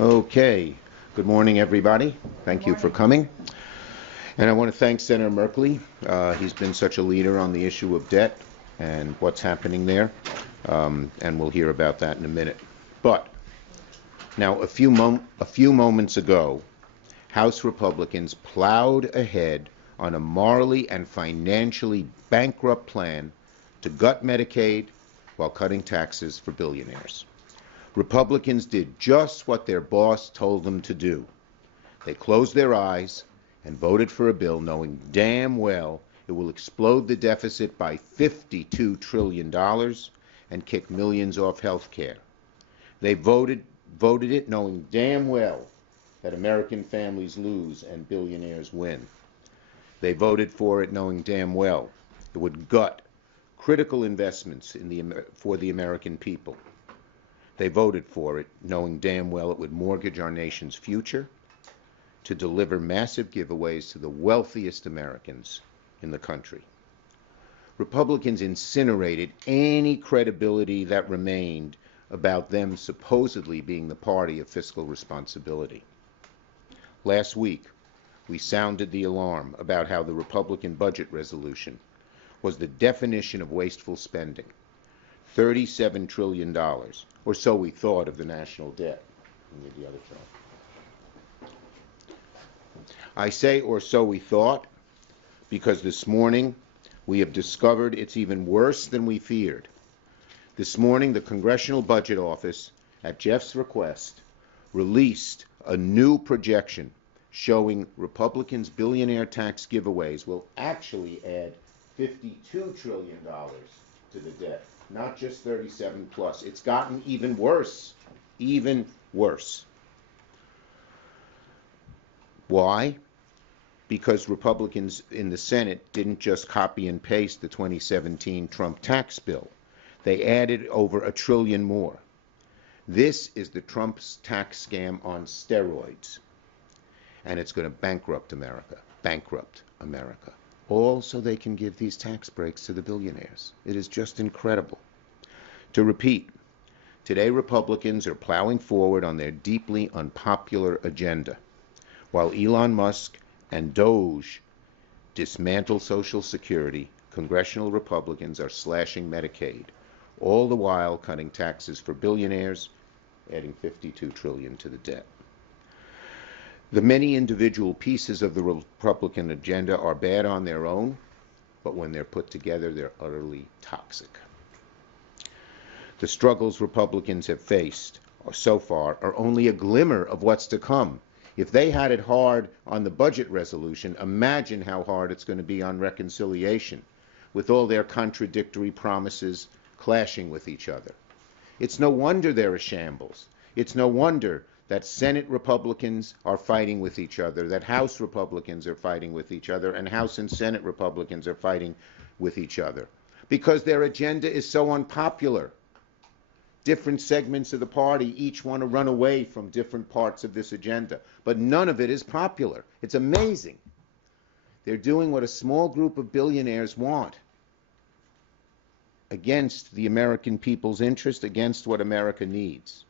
Okay, good morning, everybody. Thank you for coming. And I want to thank Senator Merkley. He's been such a leader on the issue of debt and what's happening there. And we'll hear about that in a minute. But now, a few moments ago, House Republicans plowed ahead on a morally and financially bankrupt plan to gut Medicaid while cutting taxes for billionaires. Republicans did just what their boss told them to do. They closed their eyes and voted for a bill knowing damn well it will explode the deficit by $52 trillion and kick millions off health care. They voted it knowing damn well that American families lose and billionaires win. They voted for it knowing damn well it would gut critical investments for the American people. They voted for it knowing damn well it would mortgage our nation's future to deliver massive giveaways to the wealthiest Americans in the country. Republicans incinerated any credibility that remained about them supposedly being the party of fiscal responsibility. Last week, we sounded the alarm about how the Republican budget resolution was the definition of wasteful spending. $37 trillion, or so we thought, of the national debt. We need the other chart. I say or so we thought because this morning we have discovered it's even worse than we feared. This morning the Congressional Budget Office, at Jeff's request, released a new projection showing Republicans' billionaire tax giveaways will actually add $52 trillion to the debt. Not just 37 plus. It's gotten even worse. Even worse. Why? Because Republicans in the Senate didn't just copy and paste the 2017 Trump tax bill. They added over $1 trillion more. This is the Trump's tax scam on steroids. And it's going to bankrupt America. Bankrupt America. All so they can give these tax breaks to the billionaires. It is just incredible. To repeat, today Republicans are plowing forward on their deeply unpopular agenda, while Elon Musk and Doge dismantle Social Security. Congressional Republicans are slashing Medicaid, all the while cutting taxes for billionaires, adding $52 trillion to the debt. The many individual pieces of the Republican agenda are bad on their own, but when they're put together, they're utterly toxic. The struggles Republicans have faced so far are only a glimmer of what's to come. If they had it hard on the budget resolution, imagine how hard it's going to be on reconciliation, with all their contradictory promises clashing with each other. It's no wonder they're a shambles. It's no wonder that Senate Republicans are fighting with each other, that House Republicans are fighting with each other, and House and Senate Republicans are fighting with each other. Because their agenda is so unpopular. Different segments of the party each want to run away from different parts of this agenda. But none of it is popular. It's amazing. They're doing what a small group of billionaires want, against the American people's interest, against what America needs.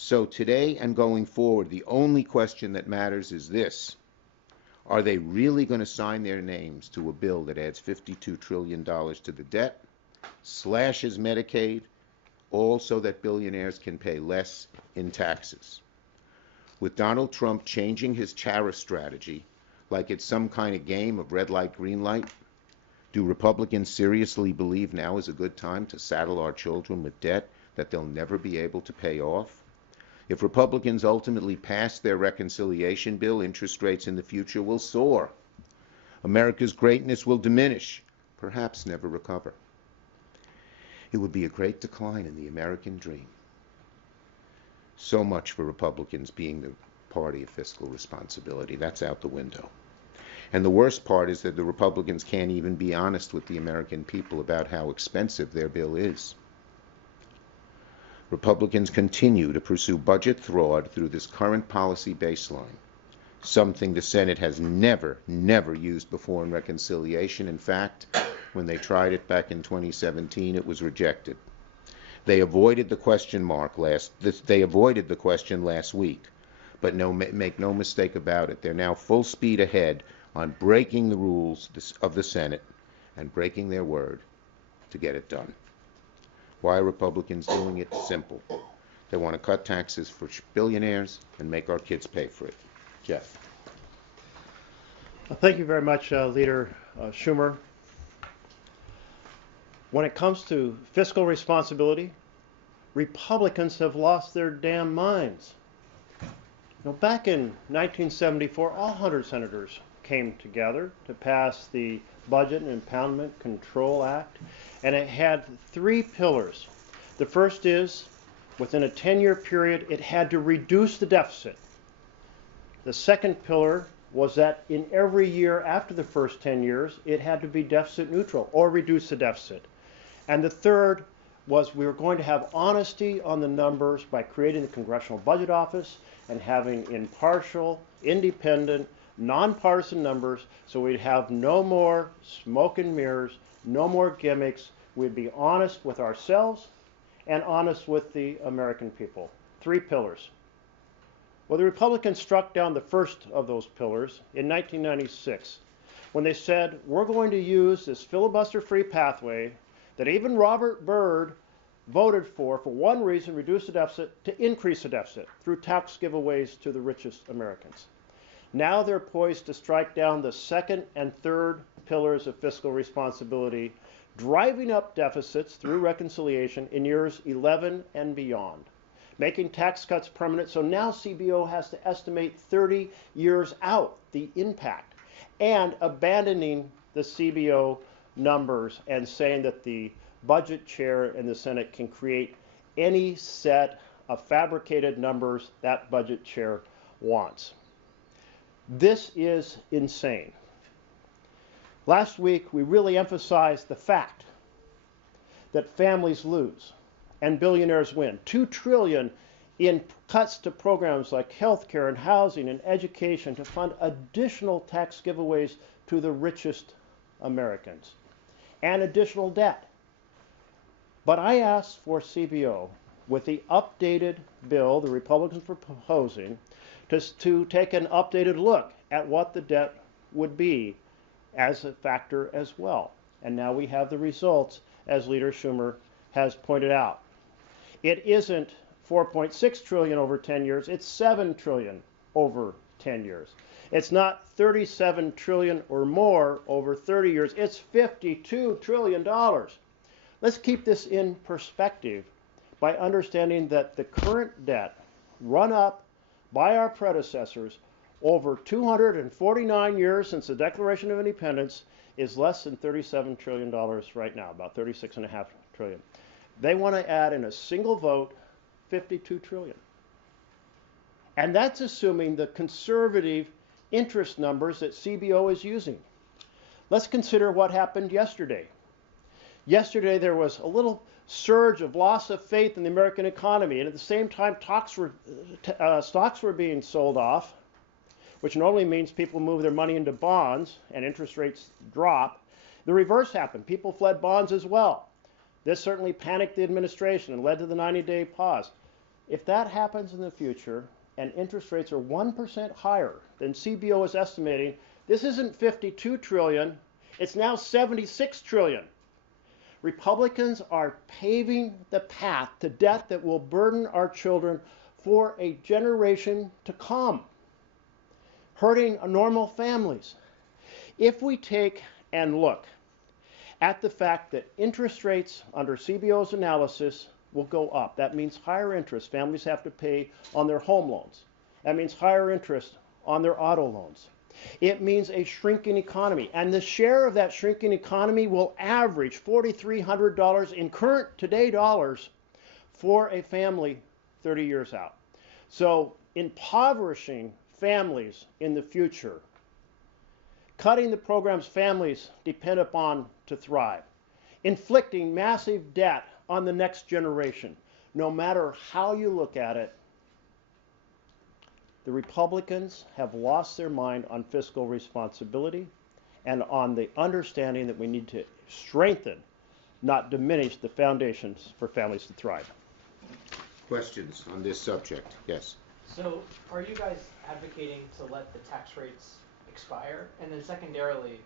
So today and going forward, the only question that matters is this. Are they really going to sign their names to a bill that adds $52 trillion to the debt, slashes Medicaid, all so that billionaires can pay less in taxes? With Donald Trump changing his tariff strategy like it's some kind of game of red light, green light, do Republicans seriously believe now is a good time to saddle our children with debt that they'll never be able to pay off? If Republicans ultimately pass their reconciliation bill, interest rates in the future will soar. America's greatness will diminish, perhaps never recover. It would be a great decline in the American dream. So much for Republicans being the party of fiscal responsibility. That's out the window. And the worst part is that the Republicans can't even be honest with the American people about how expensive their bill is. Republicans continue to pursue budget fraud through this current policy baseline, something the Senate has never used before in reconciliation. In fact, when they tried it back in 2017, it was rejected. They avoided the question last week. But make no mistake about it, they're now full speed ahead on breaking the rules of the Senate and breaking their word to get it done. Why are Republicans doing it? Simple. They want to cut taxes for billionaires and make our kids pay for it. Jeff. Thank you very much, Leader Schumer. When it comes to fiscal responsibility, Republicans have lost their damn minds. Back in 1974, all 100 senators came together to pass the Budget and Impoundment Control Act, and it had 3 pillars. The first is, within a 10-year period, it had to reduce the deficit. The second pillar was that in every year after the first 10 years, it had to be deficit neutral or reduce the deficit. And the third was we were going to have honesty on the numbers by creating the Congressional Budget Office and having impartial, independent, nonpartisan numbers, so we'd have no more smoke and mirrors, no more gimmicks. We'd be honest with ourselves and honest with the American people. 3 pillars. Well, the Republicans struck down the first of those pillars in 1996 when they said, we're going to use this filibuster-free pathway that even Robert Byrd voted for one reason, reduce the deficit, to increase the deficit through tax giveaways to the richest Americans. Now they're poised to strike down the second and third pillars of fiscal responsibility, driving up deficits through reconciliation in years 11 and beyond, making tax cuts permanent. So now CBO has to estimate 30 years out the impact, and abandoning the CBO numbers and saying that the budget chair in the Senate can create any set of fabricated numbers that budget chair wants. This is insane. Last week, we really emphasized the fact that families lose and billionaires win. $2 trillion in cuts to programs like healthcare and housing and education to fund additional tax giveaways to the richest Americans, and additional debt. But I asked for CBO, with the updated bill the Republicans were proposing, to take an updated look at what the debt would be as a factor as well. And now we have the results, as Leader Schumer has pointed out. It isn't 4.6 trillion over 10 years, it's 7 trillion over 10 years. It's not 37 trillion or more over 30 years, it's $52 trillion. Let's keep this in perspective by understanding that the current debt run up by our predecessors over 249 years since the Declaration of Independence is less than $37 trillion right now, about 36.5 trillion. They want to add in a single vote 52 trillion. And that's assuming the conservative interest numbers that CBO is using. Let's consider what happened yesterday. Yesterday there was a little surge of loss of faith in the American economy, and at the same time stocks were being sold off, which normally means people move their money into bonds and interest rates drop. The reverse happened. People fled bonds as well. This certainly panicked the administration and led to the 90-day pause. If that happens in the future and interest rates are 1% higher than CBO is estimating, this isn't 52 trillion, it's now 76 trillion. Republicans are paving the path to debt that will burden our children for a generation to come, hurting normal families. If we take and look at the fact that interest rates under CBO's analysis will go up, that means higher interest families have to pay on their home loans. That means higher interest on their auto loans. It means a shrinking economy, and the share of that shrinking economy will average $4,300 in current today dollars for a family 30 years out. So impoverishing families in the future, cutting the programs families depend upon to thrive, inflicting massive debt on the next generation. No matter how you look at it, the Republicans have lost their mind on fiscal responsibility and on the understanding that we need to strengthen not diminish the foundations for families to thrive. Questions on this subject? Yes. So are you guys advocating to let the tax rates expire? And then secondarily,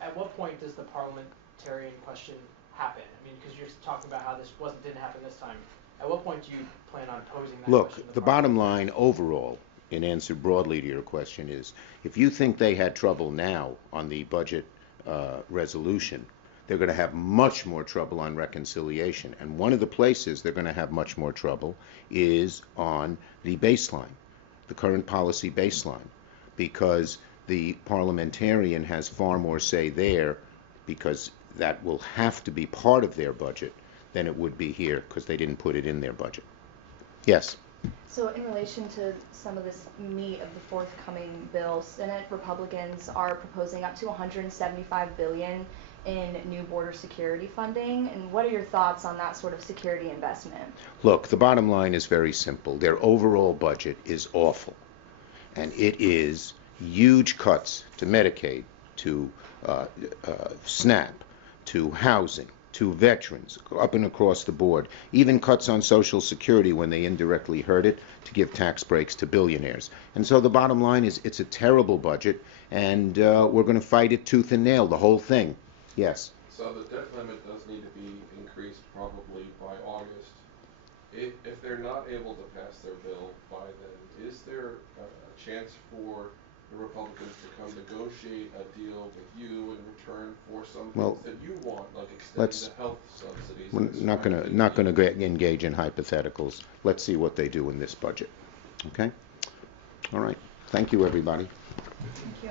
at what point does the parliamentarian question happen? I mean, because you're talking about how this didn't happen this time. At what point do you plan on posing that question? Look, to the Parliament? bottom line overall, in answer broadly to your question, is if you think they had trouble now on the budget resolution, they're going to have much more trouble on reconciliation. And one of the places they're going to have much more trouble is on the baseline, the current policy baseline, because the parliamentarian has far more say there, because that will have to be part of their budget than it would be here, because they didn't put it in their budget. Yes. So in relation to some of this meat of the forthcoming bill, Senate Republicans are proposing up to $175 billion in new border security funding. And what are your thoughts on that sort of security investment? Look, the bottom line is very simple. Their overall budget is awful. And it is huge cuts to Medicaid, to SNAP, to housing, to veterans, up and across the board. Even cuts on Social Security when they indirectly hurt it to give tax breaks to billionaires. And so the bottom line is it's a terrible budget, and we're going to fight it tooth and nail, the whole thing. Yes. So the debt limit does need to be increased probably by August. If they're not able to pass their bill by then, is there a chance for the Republicans to come negotiate a deal with you in return for some things that you want, like extending the health subsidies? We're not going to engage in hypotheticals. Let's see what they do in this budget. Okay? All right. Thank you, everybody. Thank you.